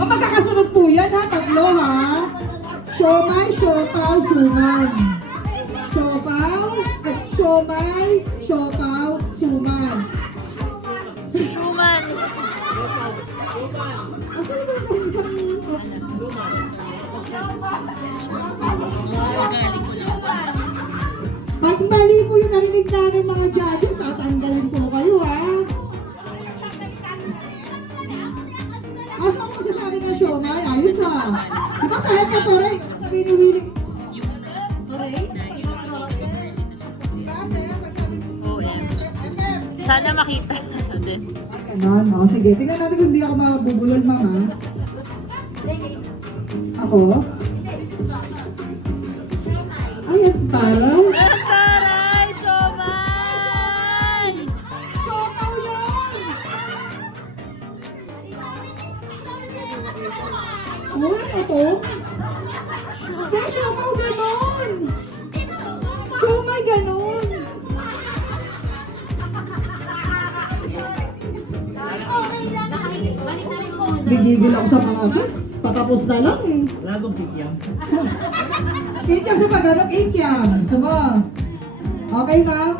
Magkakasunod po yan ha, tatlo ha. Siomay, siopaw, suman. Siopaw, at siomay, siopaw, suman. Suman. Asan ba yung pag mali po yung narinig namin mga judges, tatanggalin po kayo ha. Asa ako magsasabi ng siomay? Ayos ha. Diba sa head na Torey? Sabi ni Willie. Sana makita. Ay, ganon. O, sige. Tingnan natin kung hindi ako mabubulol, mama. Ako? Ay, at parang. Taray! Suman! Siopaw yun! Oh, ano to? Kaya siopaw ganon! Siomay ganon! Gigigil ako sa mga to. Patapos na lang eh. Lagong kikiam. Kikiam sa pag-ano, kikiam. Gusto mo? Okay, ma'am?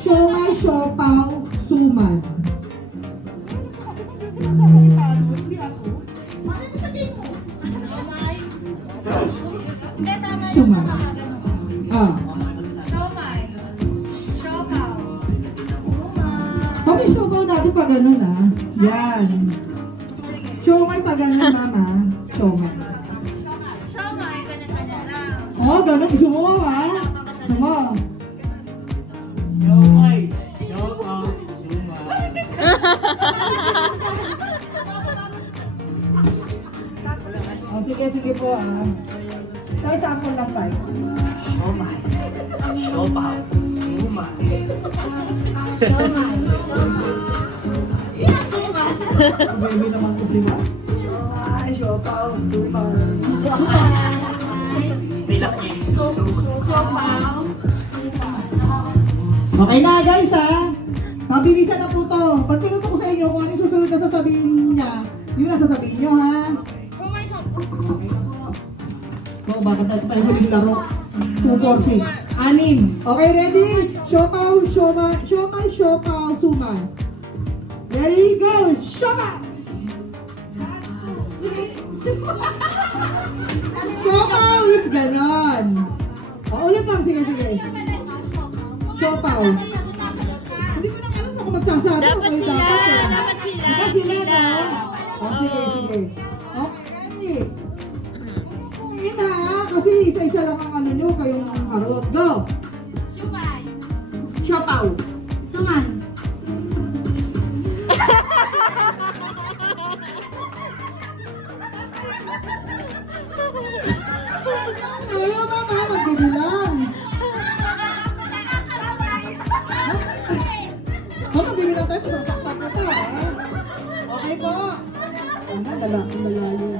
Siomay, siopaw, suman. Suman. Ah. Kami siopaw natin pag ano na. Yan. Siomay pag ano, mama. Siomay. Oh, ganun. Gusto mo, ha? Gusto mo? Siomay. Siopaw. Suman. Oh, sige, sige po, ah. So, sample lang tayo. Siomay. Siopaw. Suman. Baby naman ko sila. Ay, siopaw, suman. Nilaki. Okay na, guys, ha? Mabilisan na po to. Pag tinuto ko sa inyo kung ano yung susunod na sasabihin niya, yun ang sasabihin niyo, ha? Okay na po. So, bakit natin tayo huling laro? 2, 4, 6. 6. Okay, ready? Siopaw, siomay, siopaw, suman. Ready, go! Siopaw! Siopaw is ganon. O, ulit lang. Sige, sige. Siopaw. Hindi ko na alam kung magsasabi. Dapat Kayo sila. eh. Dapat sila. Diba sila, Sila. no? O, sige, sige. Okay, ready? In ha, kasi isa-isa lang ang ano nyo, kayong harot. Go! Siopaw. Suman. Ayaw, mama, magbibilang. Magbibilang tayo, sasaktan na pa, ha? Okay po. Ano, lalaki lalayo.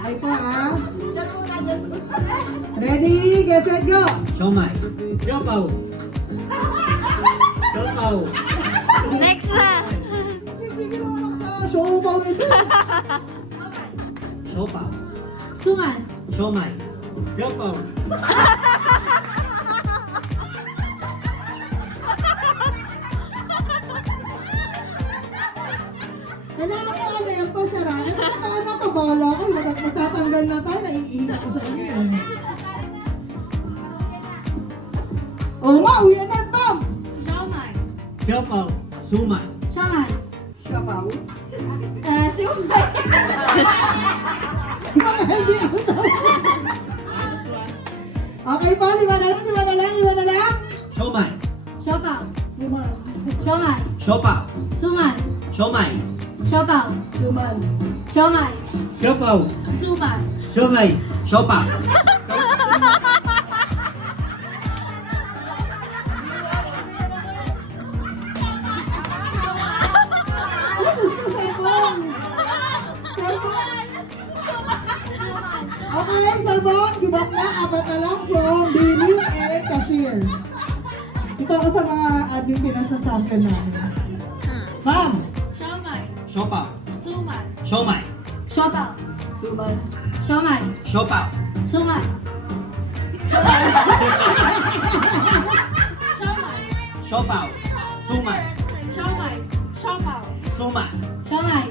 Okay po, ha? Ready, get set, go! Siomay. Siopaw. Siopaw. Next na. Sige naman ako sa siopaw nito. Siopaw. Suman. Siomay. Siopaw. Kailangan ko alerto, Sarah. Ano na kabala ko? Magtatanggal na tayo, naiihi ako sa inyo. Oo nga, uyan na, ma'am! Siomay. Siopaw. Suman. Suman. Siopaw? Siomay. Hindi ako tayo. Okay po, lima na lang. Siomay. Siopaw. Suman. Siomay. Siopaw. Suman. Siomay. Siopaw. Suman. Siomay. Siopaw. Suman. Siomay. Siopaw. Okay, Sarbon, gibak na, apat na lang from Billy and Cashier. Ito ako sa mga admin finance ng champion namin. Ma'am, Siomay. Siopaw. Suman. Siomai. 烧烤， Suman. 烧麦， Siopaw. 烧麦， Siopaw. Sumai. 烧麦，烧烤， Sumai. 烧麦，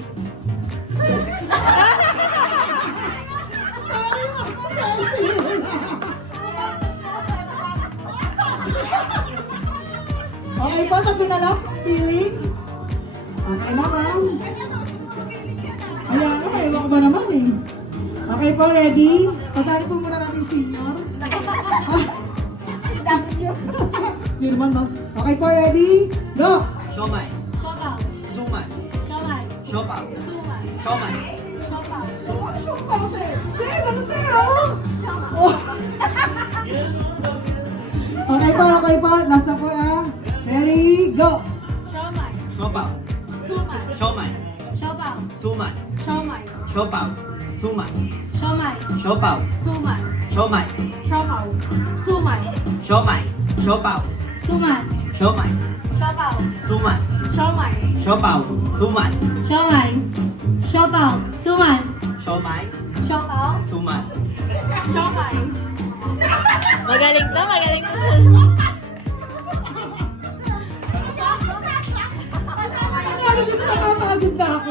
Okay po, sabi na lang. Feeling. Okay na, ma'am. Ayan, okay. Ewan ko ba naman eh. Okay po, ready? Pagkali po muna natin senior. Yun naman, ma'am. Okay po, ready? Go! Siomai. 烧烤， Sumai. 烧麦， Siopaw. 素麦， Siomai. 烧烤， Sumai. Shoot out eh! Sige, ganun tayo! Oh. Okay po. Last na po ah. Ready? Go! 烧麦， Siopaw. 素麦， Siomai. 烧烤， Sumai. 烧麦， Siopaw. Sumai. 烧麦， Siopaw. 素麦， Siomai. 烧烤，素麦， Siomai. Siopaw. 素麦， Siomai. 烧烤， Sumai. 烧麦， Siopaw. Sumai. 烧麦，烧烤，素麦， Siomai. 烧烤， Sumai. 烧麦。 Magaling to, magaling to. Ano dito nakakagod na ako?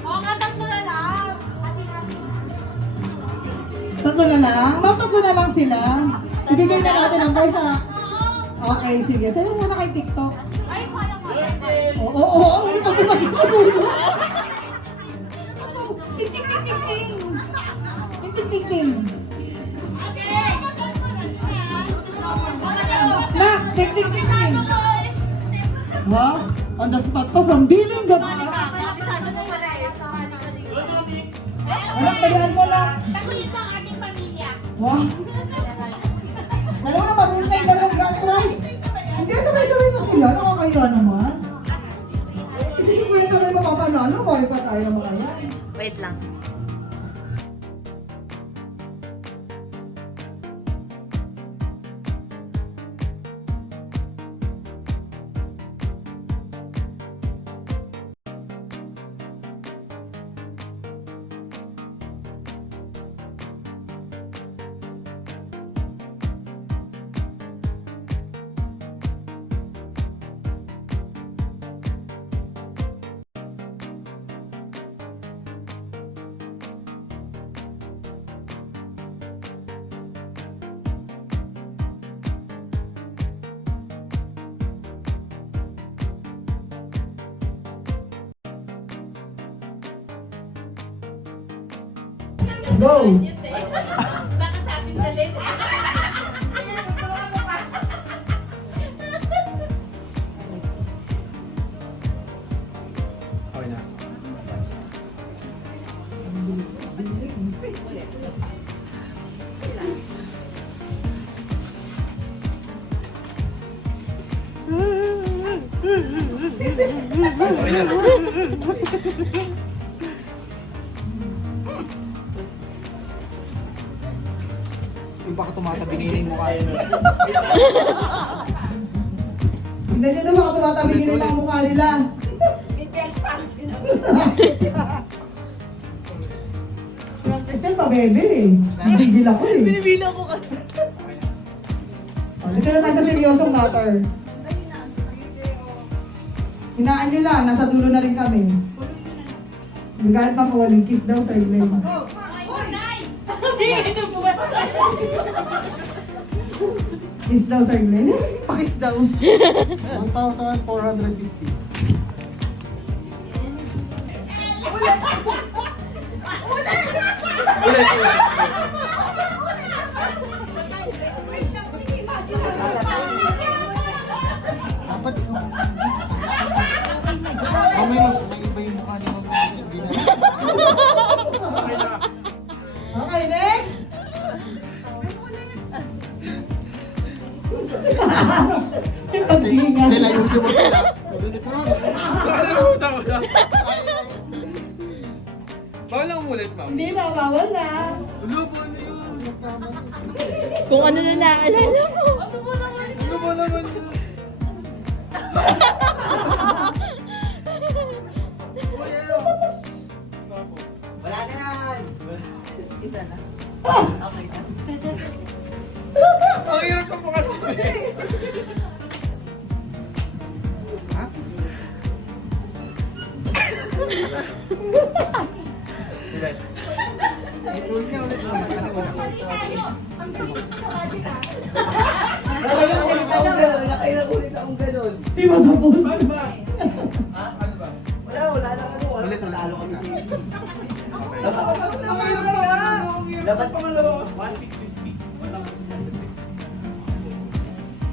Oo nga, tatlo na lang. Tatlo na lang? Ma'am, tatlo na lang sila. Ibigay na natin ang price ha. Okay, sige. Sa'yo muna kay TikTok. Ay, parang Oo. Hindi pa ginagawa. Ting, ting, ting, ting, ting. Ting, ting, ting, ting. Na, ting, ting, ting, ting. Wow, on the spot to from Biling the Anak, talian mo lang. Wow. Dalawa na mabuntay, dalawang grand prize. Hindi, sabay-sabay na sila. Nakakaya naman. Sige, si Kuya tuloy mapapanalo. Bakit pa tayo naman kaya? Wait lang. Go! Baka sa atin dalhin. Yung baka tumatabingin mo kaya nun. Hindi nyo na mga tumatabingin nila ang mukha nila. Christelle pa, bebe eh. Nagigil ako eh. Binibila ko ka. Dito na tayo sa seryosong matter. Hinaan nyo lang, nasa dulo na rin kami. Magalit pa po, kiss daw sa Glenn. Kiss daw sa Glenn. Pakis daw. 1,450. Dapat yung... may iba yung mukha niyo. Hindi na. Okay, next! Paghinga. Kailan yung sumunod na? Bawal lang umulit, ma'am. Hindi na, bawal na. Lubo na yun. Kung ano na naalala mo. Ano ba naman yun? Kuya, Ang hirap ng mukha mo. Ha? Ulit. Ulit niya, ulit. Nakailang ulit akong ganun. Di ba tapos? Wala lang ano. Ulit, ulit. Talo kami. Dapat pa nga naman.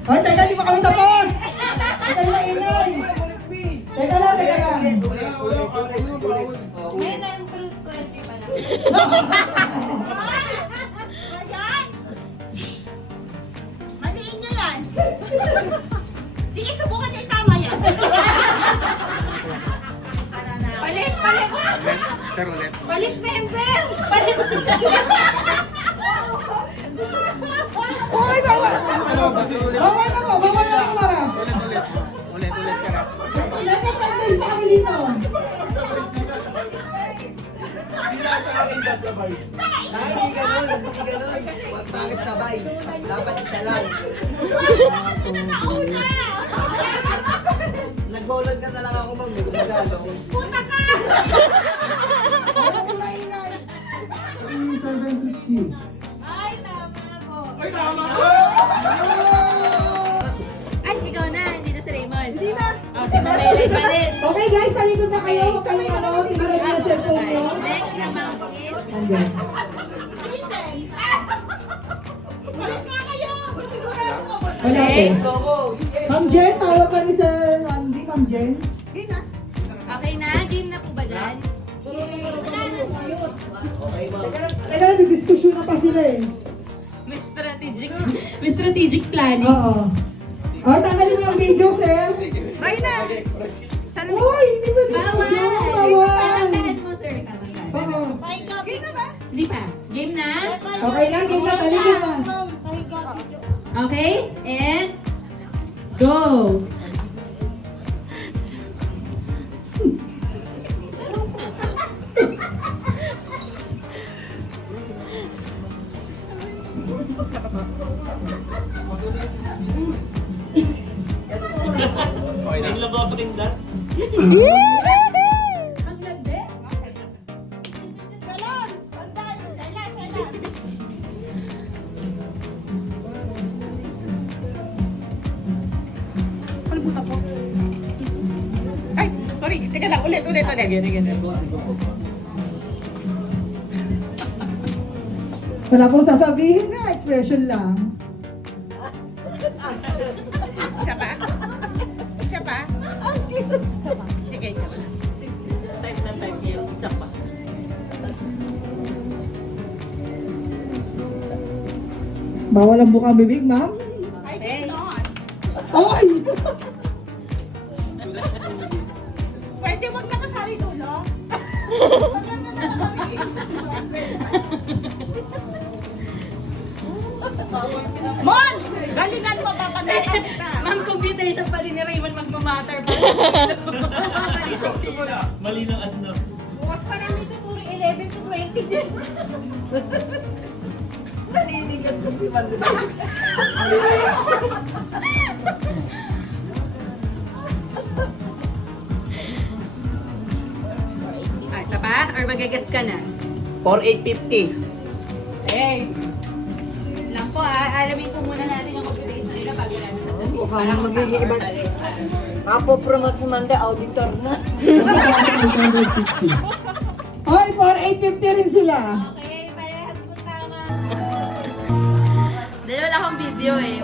Ay, teka, di pa kami tapos! Teka, maingay! Teka lang, teka lang. Ulit. Ngayon na yung truth 20 pa lang. Ayan! Maliin nyo yan! Sige, subukan nyo itama yan! Palit! Palit! Ulit. Sir, ulit. Palit, member! Palit! Okay, bawal! Ano ba? Ulit. Bawal na po, bawal na po, Mara. Ulit, ulit. Ulit, ulit, sir. Teka, teka, pa kami dito. Hindi ganun. Huwag bakit sabay. Dapat isa lang. Nag-bowlan ka na lang ako, ma'am. May gumagalo. Puta ka! Bawal na maingay. 750. Ay, tama po. Ay, tama ko! Ay, ikaw na. Hindi na si Raymond. Hindi na. Oh, si Mamay Palis. Okay guys, talikod na kayo. Huwag kayong ano, tingnan niyo yung cellphone niyo. Next naman is... Andyan. Balik nga kayo! Sigurado ka ba? Wala po. Ma'am Jen, tawag ka ni Sir Randy, Ma'am Jen. Okay na? Game na po ba dyan? Teka lang, discussion na pa sila eh. May strategic planning. Oo. Oh, tanggalin mo yung video, sir. Bye na! Uy, hindi ba Bawal! Bawal. Tatandaan mo, sir. Tatandaan. Oo. Game na ba? Hindi pa. Game na? Okay lang, game na, talikod na. Okay? And... Go! Okay na. Ang landi? Galon! Pantay! Sala, sala! Ay, sorry. Teka lang. Ulit. Wala pong sasabihin na, expression lang. Isa pa? Sige, isa pa. Type na type niya. Isa pa. Bawal ang bukang bibig, ma'am. Okay. Ay! Pwede wag na kasali dulo? Mon! Galingan mo, papanakan kita! Ma'am, computation pa rin ni Raymond magmamatter pa. Simula. Mali ng ano. Bukas pa namin tuturo 11 to 20 din. Naninigas ko si Mando. Ah, isa pa? Or magagas ka na? 4850. Hey! Lang po alamin po muna natin yung computation nila bago natin sasabihin. Mukha na magiging iba. Mapopromote si Manda, auditor na. Ay, for 850 rin sila. Okay, parehas po tama. Dahil wala akong video eh.